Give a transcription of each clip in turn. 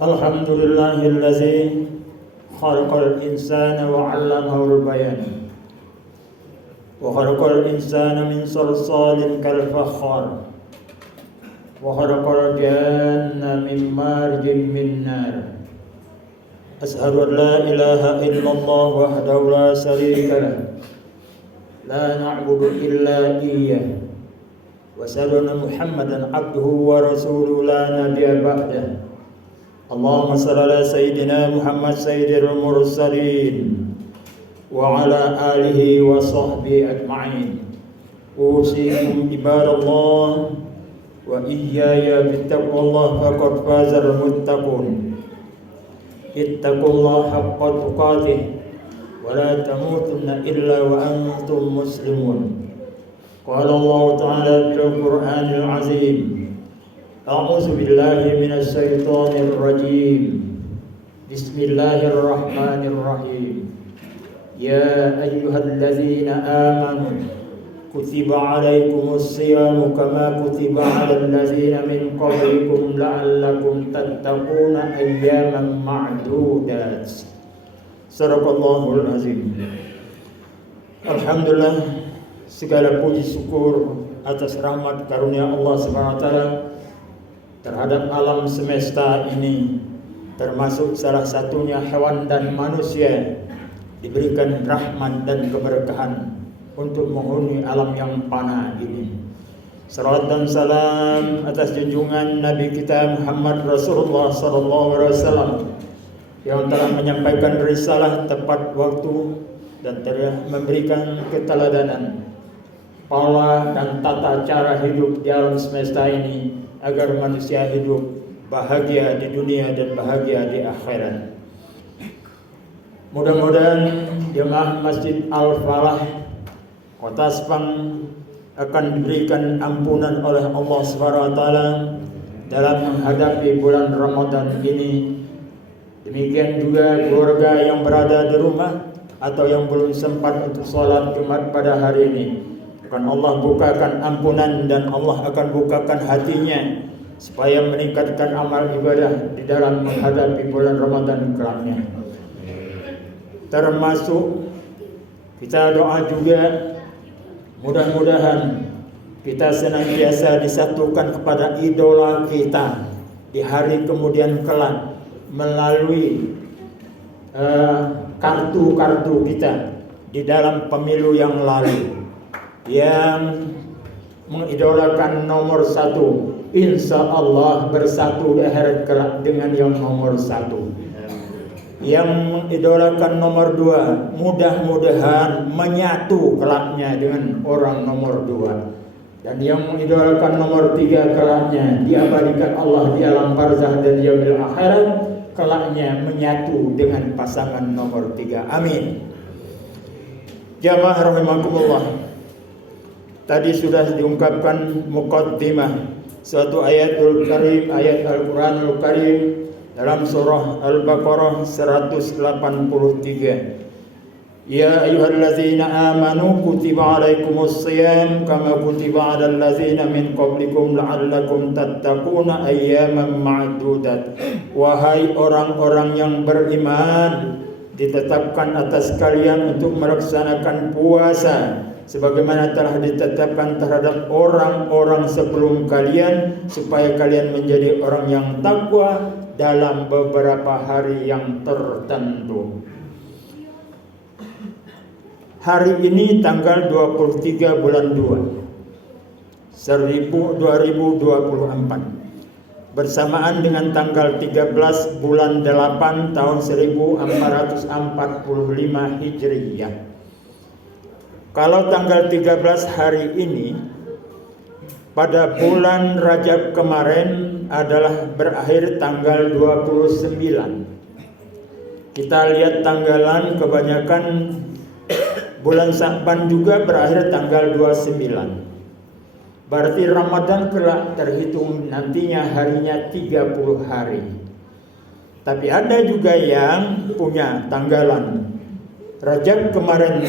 Alhamdulillahillazi khalaqal insana wa 'allamahul bayan. Wa khalaqal insana min salsalin kal fakhar. Wa khalaqal janna min marjin min nar. Ashhadu an la ilaha illallah wahdahu la syarika lah. La na'budu illa iyyah. Wa asyhadu anna Muhammadan 'abduhu wa rasuluhu la nabiyya ba'dah. Allahumma salli ala sayyidina Muhammad sayyidil mursalin wa ala alihi wa sahbihi ajma'in. Usikum ibadallah wa iyaya bittaqwallah faqad fazal muttaqun. Ittaqullaha haqqa tuqatih wa la tamutunna illa wa antum muslimun. Qala Allah ta'ala fil Qur'anil 'azim. A'udzu billahi minasy syaithanir rajim. Bismillahirrahmanirrahim. Ya ayyuhalladzina amanu kutiba 'alaikumus syiyamu kama kutiba 'alal ladzina min qablikum la'allakum tattaquna ayyaman ma'dudat. Shadaqallahul azim. Alhamdulillah, segala puji syukur atas rahmat karunia Allah Subhanahu wa taala terhadap alam semesta ini, termasuk salah satunya hewan dan manusia, diberikan rahmat dan keberkahan untuk menghuni alam yang fana ini. Salawat dan salam atas junjungan Nabi kita Muhammad Rasulullah SAW yang telah menyampaikan risalah tepat waktu dan telah memberikan keteladanan pola dan tata cara hidup di alam semesta ini agar manusia hidup bahagia di dunia dan bahagia di akhirat. Mudah-mudahan jemaah Masjid Al-Falah Kota Sepang akan diberikan ampunan oleh Allah Subhanahu wa taala dalam menghadapi bulan Ramadan ini. Demikian juga keluarga yang berada di rumah atau yang belum sempat untuk sholat Jumat pada hari ini, akan Allah bukakan ampunan dan Allah akan bukakan hatinya supaya meningkatkan amal ibadah di dalam menghadapi bulan Ramadan kelaknya. Termasuk kita doa juga, mudah-mudahan kita senantiasa disatukan kepada idola kita di hari kemudian kelak melalui kartu-kartu kita di dalam pemilu yang lalu. Yang mengidolakan nomor 1, insya Allah bersatu di akhirat kelak dengan yang nomor 1. Yang mengidolakan nomor 2, mudah-mudahan menyatu kelaknya dengan orang nomor 2. Dan yang mengidolakan nomor 3 kelaknya diabadikan Allah di alam barzah dan yaumil akhirat, kelaknya menyatu dengan pasangan nomor 3. Amin. Jamaah rahimakumullah. Tadi sudah diungkapkan muqaddimah suatu ayatul karim, ayat Al-Qur'anul Karim dalam surah Al-Baqarah 183. Ya ayyuhallazina amanu kutiba 'alaikumus shiyam kama kutiba 'alal ladzina min qablikum la'allakum tattaquna ayyaman ma'dudat. Wahai orang-orang yang beriman, ditetapkan atas kalian untuk melaksanakan puasa sebagaimana telah ditetapkan terhadap orang-orang sebelum kalian, supaya kalian menjadi orang yang takwa dalam beberapa hari yang tertentu. Hari ini tanggal 23 bulan 2 2024 bersamaan dengan tanggal 13 bulan 8 tahun 1445 Hijriyah. Kalau tanggal 13 hari ini pada bulan Rajab kemarin adalah berakhir tanggal 29. Kita lihat tanggalan, kebanyakan bulan Sya'ban juga berakhir tanggal 29. Berarti Ramadan kelak terhitung nantinya harinya 30 hari. Tapi ada juga yang punya tanggalan Rajab kemarin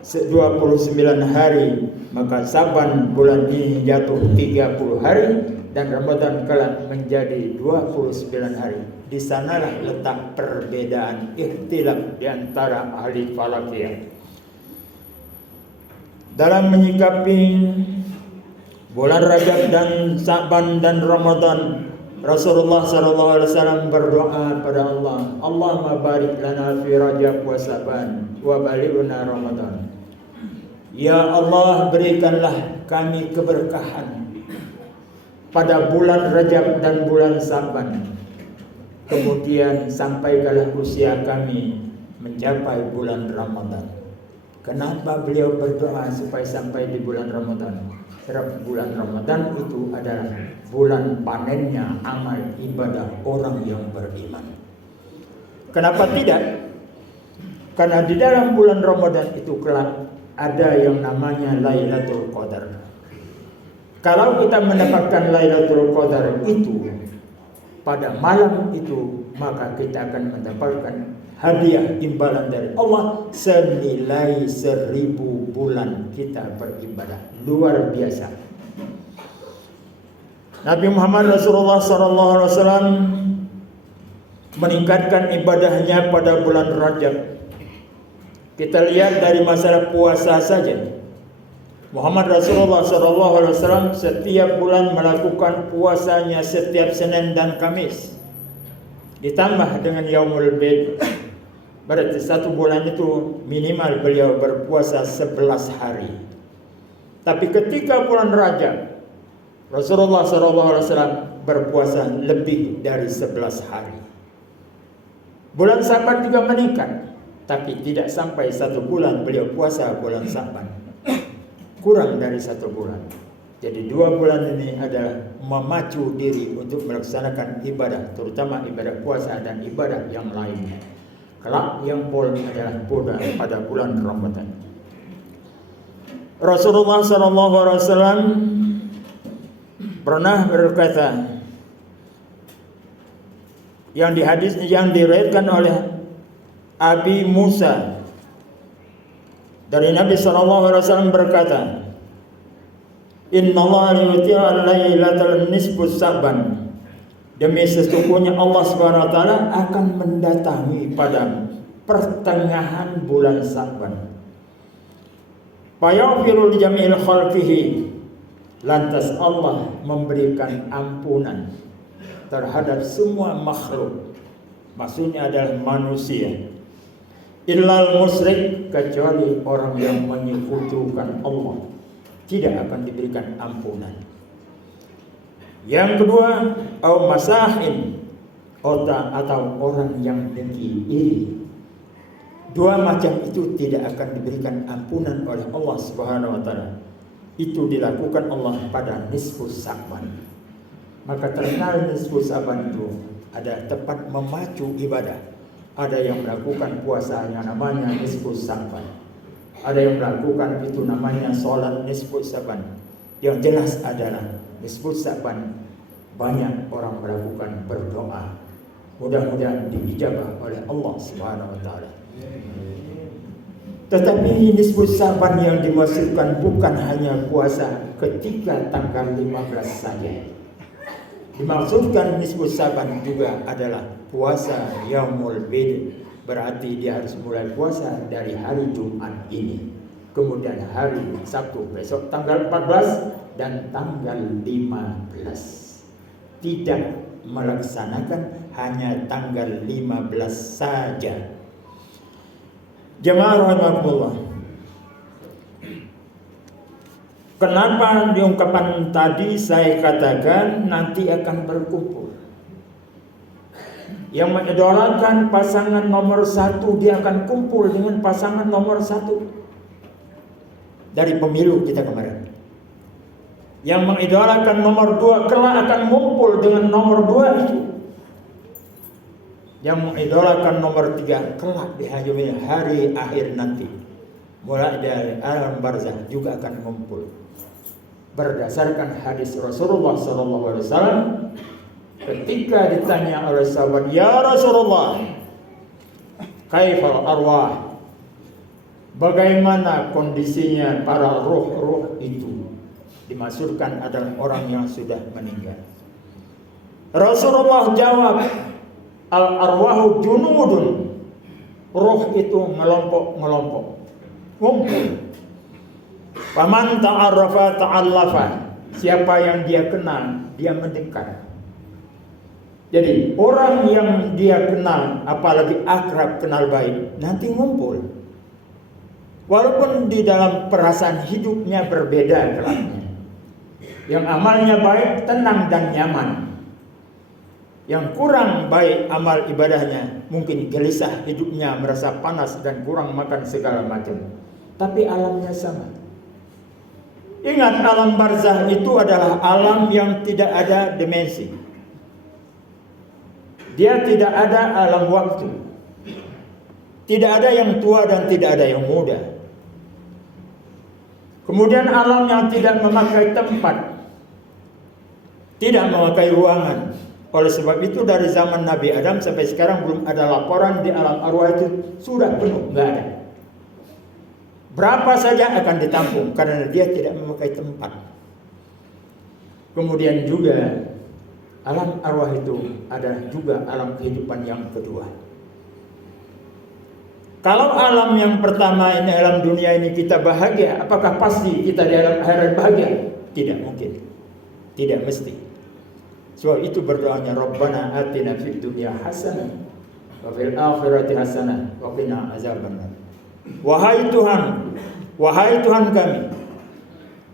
29 hari, maka Saban bulan ini jatuh 30 hari, dan Ramadan kelak menjadi 29 hari. Di sanalah letak perbedaan ikhtilaf di antara ahli falakiyah dalam menyikapi bulan Rajab dan Sa'ban dan Ramadan. Rasulullah sallallahu alaihi wasallam berdoa pada Allah, Allahumma barik lana fi Rajab wa Sa'ban wa balighna Ramadan. Ya Allah, berikanlah kami keberkahan pada bulan Rajab dan bulan Sa'ban. Kemudian sampaikanlah usia kami mencapai bulan Ramadan. Kenapa beliau berdoa supaya sampai di bulan Ramadan? Sebab bulan Ramadan itu adalah bulan panennya amal ibadah orang yang beriman. Kenapa tidak? Karena di dalam bulan Ramadan itu kelak ada yang namanya Lailatul Qadar. Kalau kita mendapatkan Lailatul Qadar itu pada malam itu, maka kita akan mendapatkan hadiah imbalan dari Allah senilai 1000 bulan kita beribadah. Luar biasa. Nabi Muhammad Rasulullah SAW meningkatkan ibadahnya pada bulan Rajab. Kita lihat dari masalah puasa saja. Muhammad Rasulullah SAW setiap bulan melakukan puasanya setiap Senin dan Kamis. Ditambah dengan Yaumul Bid. Berarti satu bulan itu minimal beliau berpuasa 11 hari. Tapi ketika bulan Rajab, Rasulullah SAW berpuasa lebih dari 11 hari. Bulan Sa'ban juga meningkat, tapi tidak sampai 1 bulan beliau puasa bulan Sa'ban. Kurang dari 1 bulan. Jadi 2 bulan ini adalah memacu diri untuk melaksanakan ibadah, terutama ibadah puasa dan ibadah yang lainnya. Kelak yang pol adalah pada bulan Ramadan. Rasulullah SAW pernah berkata, yang di hadis yang diriwayatkan oleh Abi Musa dari Nabi SAW berkata, Inna Allah yuti'u al-lailatal nisfu Sa'ban. Demi sesungguhnya Allah SWT akan mendatangi pada pertengahan bulan Sa'ban. Fayaghfiru li jami'il khalqihi. Lantas Allah memberikan ampunan terhadap semua makhluk. Maksudnya adalah manusia. Illal musyrik, kecuali orang yang menyekutukan Allah, tidak akan diberikan ampunan. Yang kedua, au masahin, atau orang yang dengki iri. 2 macam itu tidak akan diberikan ampunan oleh Allah Subhanahu wa taala. Itu dilakukan Allah pada nisfu Sa'ban. Maka terkenal nisfu Sa'ban itu ada tempat memacu ibadah. Ada yang melakukan puasa yang namanya nisfu Sa'ban. Ada yang melakukan itu namanya sholat nisfu Sa'ban. Yang jelas adalah nisfu Sa'ban banyak orang melakukan berdoa. Mudah-mudahan diijabah oleh Allah Subhanahu wa taala. Tetapi nisfu Sa'ban yang dimaksudkan bukan hanya puasa ketika tanggal 15 saja. Dimaksudkan nisfu Sa'ban juga adalah puasa Yaumul Bid. Berarti dia harus mulai puasa dari hari Jumat ini. Kemudian hari Sabtu besok tanggal 14 dan tanggal 15. Tidak melaksanakan hanya tanggal 15 saja. Jemaah rahimakumullah. Kenapa di ungkapan tadi saya katakan nanti akan berkumpul? Yang mengidolakan pasangan nomor 1, dia akan kumpul dengan pasangan nomor 1 dari pemilu kita kemarin. Yang mengidolakan nomor 2 kelak akan kumpul dengan nomor 2 itu. Yang mengidolakan nomor 3 kelak di hari akhir nanti, mulai dari alam barzah juga akan kumpul. Berdasarkan hadis Rasulullah SAW, ketika ditanya oleh sahabat, ya Rasulullah, kaifal arwah, bagaimana kondisinya para ruh-ruh itu dimaksudkan adalah orang yang sudah meninggal. Rasulullah jawab, al-arwahu junudun. Roh itu ngelompok-ngelompok, ngumpul. Faman ta'arrafa ta'allafa. Siapa yang dia kenal, dia mendekat. Jadi orang yang dia kenal, apalagi akrab, kenal baik, nanti ngumpul. Walaupun di dalam perasaan hidupnya berbeda kelasnya. Yang amalnya baik, tenang dan nyaman. Yang kurang baik amal ibadahnya, mungkin gelisah hidupnya, merasa panas dan kurang makan segala macam. Tapi alamnya sama. Ingat, alam barzah itu adalah alam yang tidak ada dimensi. Dia tidak ada alam waktu. Tidak ada yang tua dan tidak ada yang muda. Kemudian alam yang tidak memakai tempat, tidak memakai ruangan. Oleh sebab itu dari zaman Nabi Adam sampai sekarang belum ada laporan di alam arwah itu sudah penuh, nggak ada. Berapa saja akan ditampung karena dia tidak memakai tempat. Kemudian juga alam arwah itu ada juga alam kehidupan yang kedua. Kalau alam yang pertama ini, alam dunia ini kita bahagia, apakah pasti kita di alam akhirat bahagia? Tidak mungkin. Tidak mesti. Sebab itu berdoanya Rabbana atina fid dunya hasanah wa fil akhirati hasanah wa qina azabannar. Wahai Tuhan kami,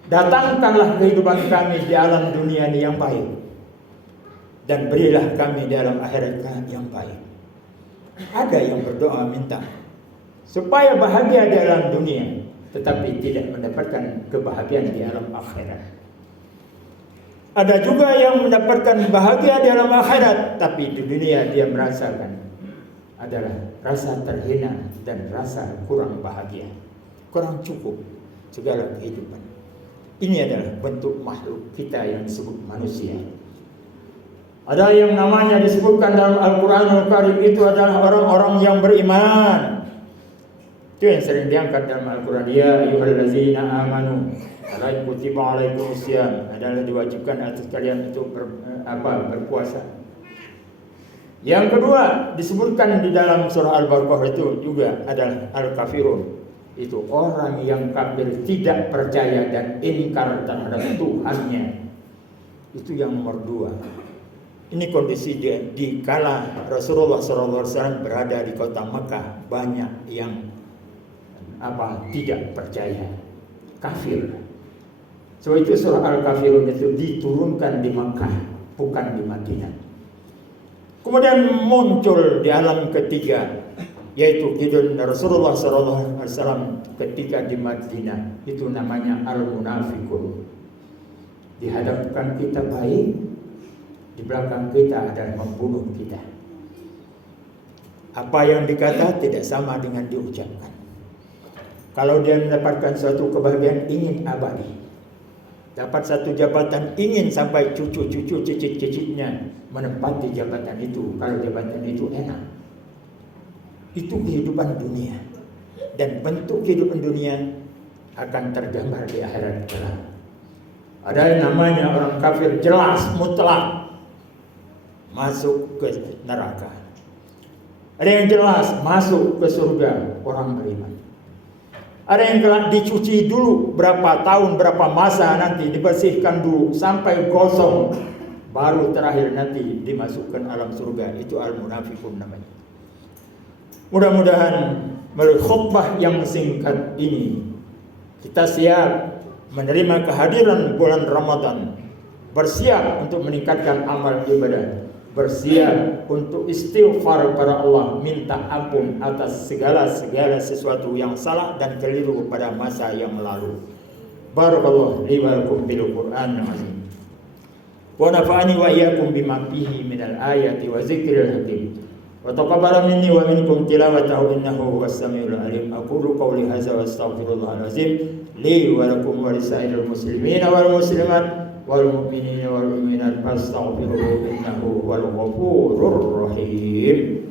datangkanlah kehidupan kami di alam dunia ini yang baik, dan berilah kami di alam akhirat yang baik. Ada yang berdoa minta supaya bahagia di alam dunia, tetapi tidak mendapatkan kebahagiaan di alam akhirat. Ada juga yang mendapatkan bahagia di alam akhirat, tapi di dunia dia merasakan adalah rasa terhina dan rasa kurang bahagia, kurang cukup segala kehidupan. Ini adalah bentuk makhluk kita yang disebut manusia. Ada yang namanya disebutkan dalam Al-Quranul Karim itu adalah orang-orang yang beriman. Itu yang sering diangkat dalam Al-Quran. Ya ayyuhallazina amanu kutiba alaikumusiyam, adalah diwajibkan atas kalian untuk berpuasa. Yang kedua disebutkan di dalam surah Al-Baqarah itu juga adalah al-kafirun. Itu orang yang kafir, tidak percaya dan ingkar terhadap Tuhannya. Itu yang nomor dua. Ini kondisi di kala Rasulullah SAW berada di kota Mekah, banyak yang tidak percaya, kafir. Sebab itu surah Al-Kafirun itu diturunkan di Mekah, bukan di Madinah. Kemudian muncul di alam ketiga, yaitu kehidupan Rasulullah SAW ketika di Madinah. Itu namanya al-munafiqun. Di hadapan kita baik, di belakang kita adalah membunuh kita. Apa yang dikata tidak sama dengan diucapkan. Kalau dia mendapatkan suatu kebahagiaan, ingin abadi. Dapat satu jabatan, ingin sampai cucu-cucu, cicit-cicitnya menempati jabatan itu. Kalau jabatan itu enak. Itu kehidupan dunia. Dan bentuk kehidupan dunia akan tergambar di akhirat kelak. Ada yang namanya orang kafir, jelas, mutlak masuk ke neraka. Ada yang jelas masuk ke surga, orang beriman. Ada yang kelak dicuci dulu berapa tahun, berapa masa, nanti dibersihkan dulu sampai gosong, baru terakhir nanti dimasukkan alam surga. Itu al-munafiqun namanya. Mudah-mudahan melalui khutbah yang singkat ini kita siap menerima kehadiran bulan Ramadan, bersiap untuk meningkatkan amal ibadah, bersiap untuk istighfar kepada Allah, minta ampun atas segala sesuatu yang salah dan keliru pada masa yang lalu. Barakallahu li wa lakum bil Qur'anil azim. Wa nafa'ani wa iyyakum bima fihi minal ayati wa dzikril hakim. Wa taqabbala minni wa minkum tilawatahu innahu huwas samiul alim. Aqulu qawli hadza wa astaghfirullahal azim li wa lakum wa lisairil muslimin wal muslimat wal mu'minina wal mu'minat fastaghfiruhu innahu huwal ghafurur rahim.